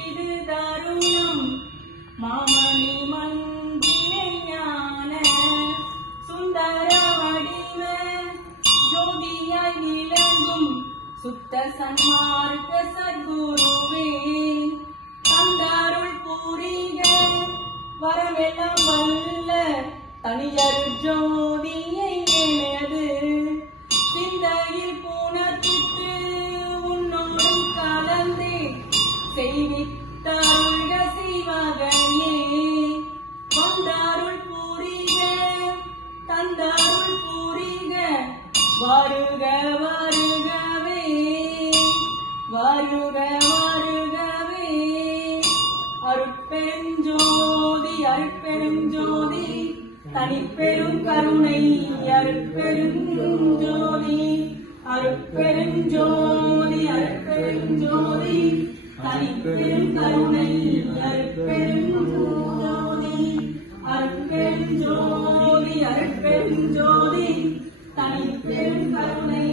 இது தருணம் மாமணி மந்திரை ஞான சுந்தர வடிவ ஜோதியாய் விளங்கும் சுத்த சன்மார்க்க சத்குருவே தந்தாருள் பூரிக வரமெல்லாம் வல்ல தனியர் ஜோதியை எனது சிந்தையில் பூணத்திட்டு உன்னோடும் கலந்தே செய்வித்தருள்க சிவகனே வந்தாருள் பூரிக தந்தாருள் பூரிக வருக வருகவே வருக வருகவே அருட்பெருஞ்சோதி அருட்பெருஞ்சோதி தனிப்பெரும் கருணை அருட்பெருஞ்சோதி அருட்பெருஞ்சோதி அருட்பெருஞ்சோதி தனிப்பெரும் கருணை அருட்பெருஞ்சோதி அருட்பெருஞ்சோதி அருட்பெருஞ்சோதி தனிப்பெரும் கருணை